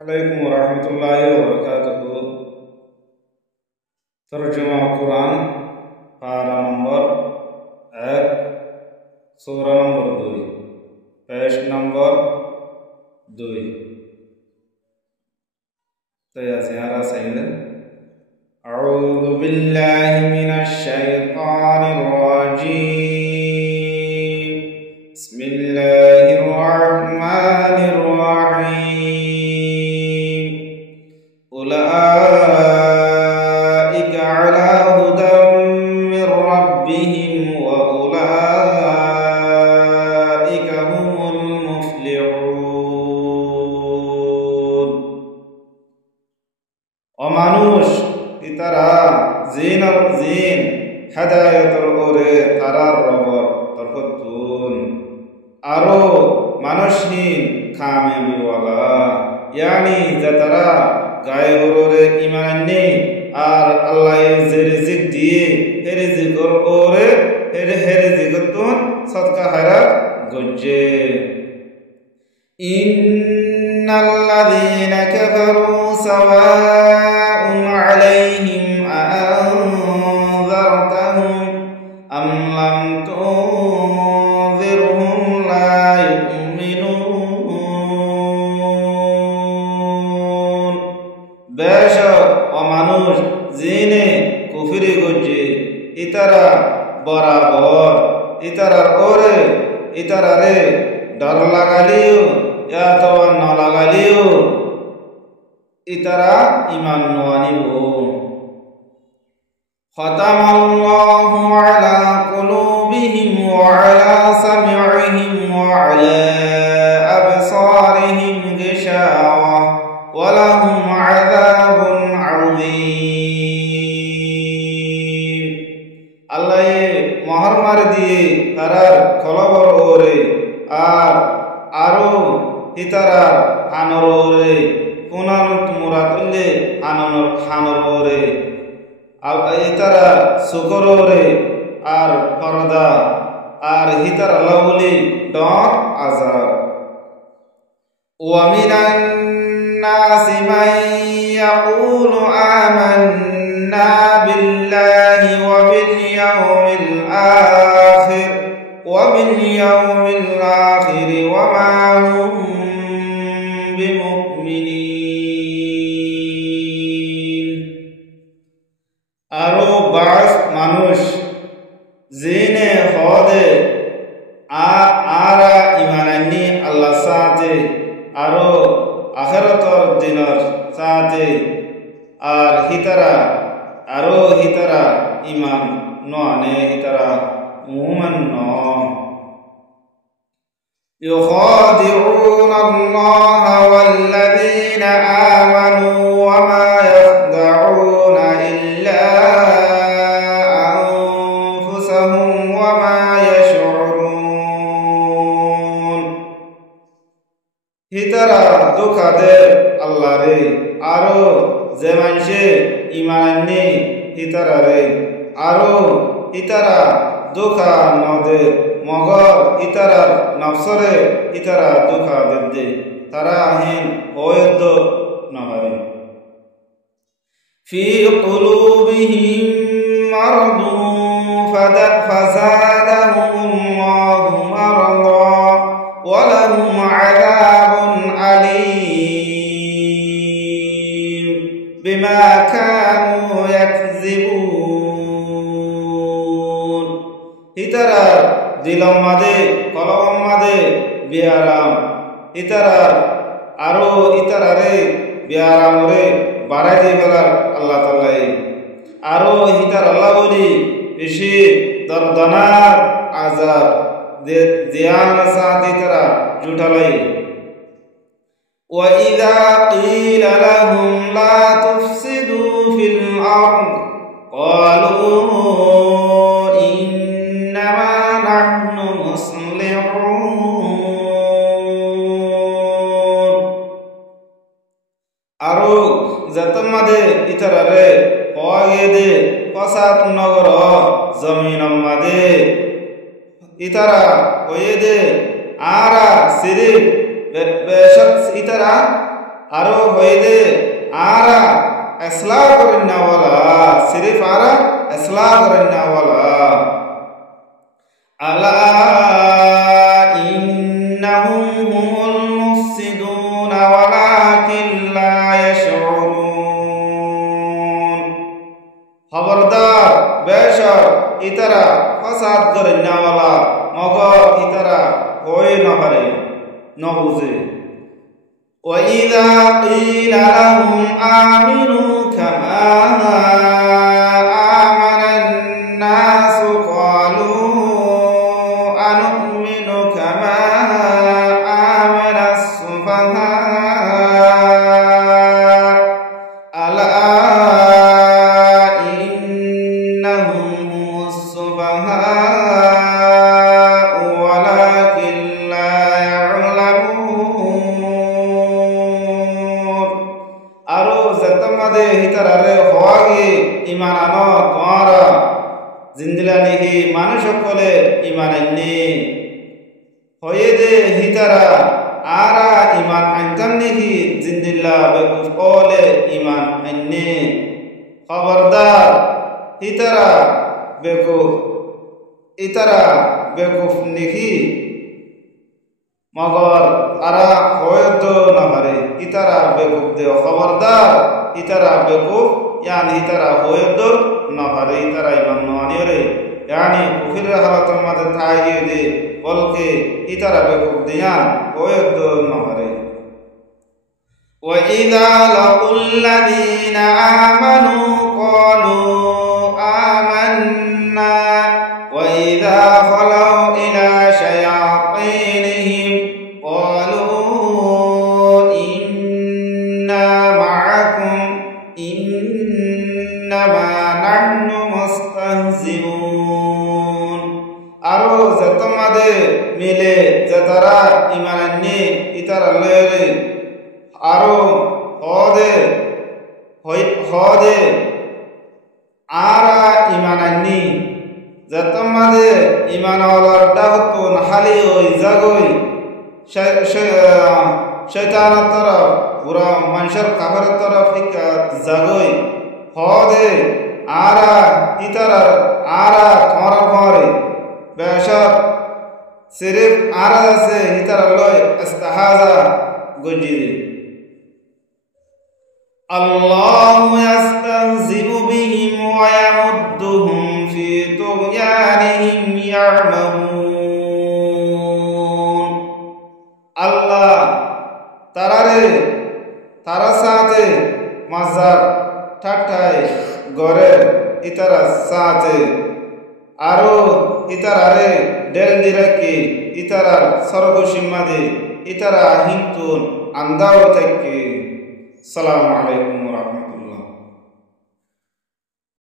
আলাইকুম রহমতুল্লাহি ওয়া বারাকাতুহু। তরজমা কুরআন পারা নম্বর 1 সূরা নম্বর 2 পেশ নম্বর 2 তৈয়ার সাইলেন আউযু বিল্লাহি মিনাশ শাইতানির রাজীম বিসমিল্লাহির রহমানির রহিম উলাইকা আলা হুদাম মির রাব্বিহিম ওয়া উলাইকা হুমুল মুফলিহুন। ও মানুষ ইতারা জিন হেদায়েতের ওরে তারার রবর তরফতুন আরো মানুষহীন কামিয়াবিওয়ালা ইয়ানি যারা গায়ে ওরে ঈমান আননি আর আল্লাহ যে রিজিক দিয়ে হে রিজিকর ওরে হে রিজিকতুন সদকা হারাত গজ্জে ইন্নাল্লাযীনা কাফারু সাওয়াউন আলাইহিম আনযারতাহুম আম লাম তুনযিরহুম লা ইউমিনুন। বেশক ও মানুষ জিনে কুফরি গজ্জে ইতারা বরাবর ইতারার ওরে ইতারারে ডর লাগালিও ইয়াতওয়া ন লাগালিও ইতারা ঈমান নানিব। খতামাল্লাহু আলা কুলুবিহিম ওয়া আলা সামি'ihim ওয়া আলা আবসারিহিম গিশাওয়া ওয়া লাহুম আযাবুন আযীম। আল্লাহ মোহর মার দিয়ে তারার খলবর ওরে আর আরো ইতারা হানর ওরে পুনানুত মুরাতুল্লে হানর ওরে ইতারা শুকর ওরে আর পর্দা আর হিতার আল্লাহলি ডর আযাব। ওয়া মিনান নাসি মান ইয়াকুলু আমান্না বিল্লাহি ওয়া বিল ইয়াউমিল আখির ওয়া মা হুম বিমুমিনিন। আরো বাস মানুষ জিনে হদে আরা ঈমান আনি আল্লাহ সাথে আরো আখিরাতের দিনের সাথে আর হিতারা ঈমান ননে হিতারা মুমিন ন। يخادعون الله والذين آمنوا وما يخدعون إلا أنفسهم وما يشعرون। হিতারা ধোঁকা দেয় আল্লাহ রে আরো যে মানুষে ঈমান আননি হিতারা রে আরো হিতারা ধোঁকা নদে মগর ইতারার নফসরে ইতারা ধোঁকা দেদে তারা আহিন ওয়দ নভাবে। ফি কুলুবিহিম মারদুন ফাযাদাহুমুল্লাহু মারদা ওয়া লাহুম আযাবুন আলীম বিমা কানু ইয়াকযিবুন। ইতারা দিলম মাদে কলম মাদে বিয়ারাম ইতারার আরো ইতারারে বিয়ারাম রে বাড়াই দিয়ে গেলার আল্লাহ তাআলাই আরো হিতার আল্লাহ বলি বেশি দর্দনাক আযাব জিয়ান সাথে তারা জুটালাই। ওয়া ইযা ক্বিলা লাহুম লা তুফসিদু ফিল আরদ ক্বালু ইন্নামা নাহনু মুসলিহুন। আরো যতমাদে ইতারারে কয়ে দে ফসাদ নগর জমিন মাদে ইতারা কয়ে দে আরা সিরিফ বেশক ইতারা আরো হইদে আরা ইসলাহ করেন না ওয়ালা সিরিফ আরা ইসলাহ করেন না ওয়ালা আলা ইন্নাহুম হুমুল মুফসিদুন ওয়ালাকিন লা ইয়াশউরুন খবরদার বেশক ইতারা ফাসাদ করেন না ওয়ালা মগর ইতারা হই না পারে না বুঝে وَإِذَا قِيلَ لَهُمْ آمِنُوا كَمَا آمَنَ النَّاسُ قَالُوا أَنُؤْمِنُ كَمَا آمَنَ السُّفَهَاءُ أَلَا إِنَّهُمْ هُمُ السُّفَهَاءُ وَلَكِنْ لَا يَعْلَمُونَ আরো জতমাদে হিতারে হওয়াগে ইমান আনো তোমারা জিন্দিলানিহি মানুষ সকলে ইমান আননি হয়েদে হিতারা আরা ইমান আনতাম নিহি জিন্দিল্লা বেকুফ কলে ইমান আননি খবরদার হিতারা বেকুফ ইতারা বেকুফ নিহি মগর আরা হয়ত না পারে ইতারা বেকুফ দে খবরদার ইতারা বেকুফ ইয়ানি ইতারা হয়ত না পারে ইতারা ইমান ননিরে ইয়ানি কুফির হালাত মধ্যে থাইয়ে দে বলকে ইতারা বেকুফ দিয়ান হয়ত না পারে وَإِذَا لَقُوا الَّذِينَ آمَنُوا قَالُوا آمَنَّا وَإِذَا خَلَوْا إِلَى شَيَاطِينِهِمْ قَالُوا إِنَّا مَعَكُمْ إِنَّمَا نَحْنُ مُسْتَهْزِئُونَ আরো যতমাদে মিলে যতরা ঈমান আননি ইতারা লয়ে আরো হদে আরা ঈমান আননি যতমাদে ঈমান ওয়ালার দাওয়াত নাহালি ওই জাগই শয়তানের তরফ পুরা মানুষের কাফের তরফ থেকে জাগই হদে আরা ইতারা আরা তোমার ঘরে বেশক সিরিফ আরা আছে ইতারা লয় ইস্তিহাজা গজি আল্লাহু ইস্তাহজিউ বিহিম ওয়া ইয়ামুদ্দুহুম ফি তুগয়ানিহিম ইয়া'মাহুন আল্লাহ তারা সাথে মাজাক ঠাট্টায় গরে ইতারা সাথে আরো ইতারারে ডেল দিরাকি ইতারার সর্বসীমা দে ইতারা হিন্তুন আন্দাও থেকে সালামু আলাইকুম ওয়া রাহমাতুল্লাহ।